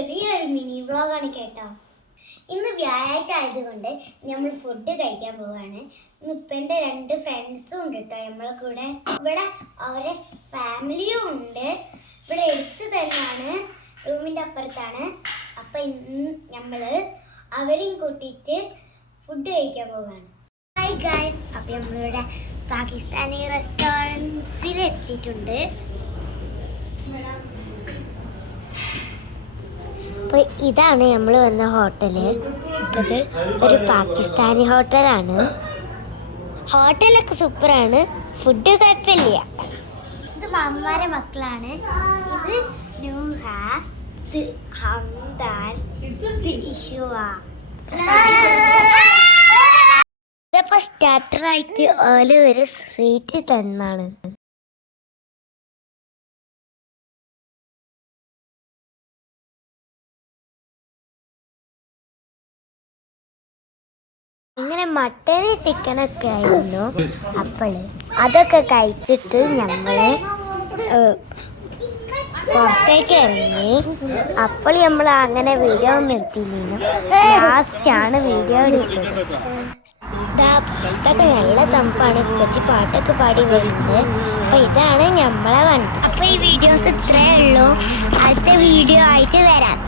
ചെറിയൊരു മിനി വ്ളോഗാണ് കേട്ടോ. ഇന്ന് വ്യാഴാഴ്ച ആയതുകൊണ്ട് നമ്മൾ ഫുഡ് കഴിക്കാൻ പോവാണ്. ഇന്ന് ഇപ്പൻ്റെ 2 ഫ്രണ്ട്സും ഉണ്ട് കേട്ടോ നമ്മളെ കൂടെ. ഇവിടെ അവരെ ഫാമിലിയും ഉണ്ട്. ഇവിടെ എടുത്ത് തന്നെയാണ്, റൂമിൻ്റെ അപ്പുറത്താണ്. അപ്പം ഇന്ന് നമ്മൾ അവരെയും കൂട്ടിയിട്ട് ഫുഡ് കഴിക്കാൻ പോവാണ്. ഹായ് ഗായ്സ്, അപ്പം നമ്മളിവിടെ പാകിസ്ഥാനി റെസ്റ്റോറൻറ്റ്സിൽ എത്തിയിട്ടുണ്ട്. അപ്പോൾ ഇതാണ് നമ്മൾ വന്ന ഹോട്ടല്. അപ്പോൾ ഇത് ഒരു പാകിസ്ഥാനി ഹോട്ടലാണ്. ഹോട്ടലൊക്കെ സൂപ്പറാണ്, ഫുഡ് കുഴപ്പമില്ല. ഇത് മമ്മാരെ മക്കളാണ്. ഇത് നൂഹ, ഇത് ഹംദാൻ, ഇത് ഇഷുവ. ഇതിപ്പോൾ സ്റ്റാർട്ടറായിട്ട് ഓല ഒരു സ്വീറ്റ് തന്നാണ്. ഇങ്ങനെ മട്ടന് ചിക്കനൊക്കെ ആയിരുന്നു. അപ്പോൾ അതൊക്കെ കഴിച്ചിട്ട് ഞങ്ങൾ പുറത്തേക്ക് ഇറങ്ങി. അപ്പോൾ നമ്മൾ അങ്ങനെ വീഡിയോ നിർത്തിയിരുന്നു. ലാസ്റ്റാണ് വീഡിയോ എടുത്തത്. പുറത്തൊക്കെ നല്ല തണുപ്പാണ്. കുറച്ച് പാട്ടൊക്കെ പാടി വരുന്നത്. അപ്പോൾ ഇതാണ് നമ്മളെ വണ്ടി. അപ്പോൾ ഈ വീഡിയോസ് ഇത്രയേ ഉള്ളൂ. അടുത്ത വീഡിയോ ആയിട്ട് വരാം.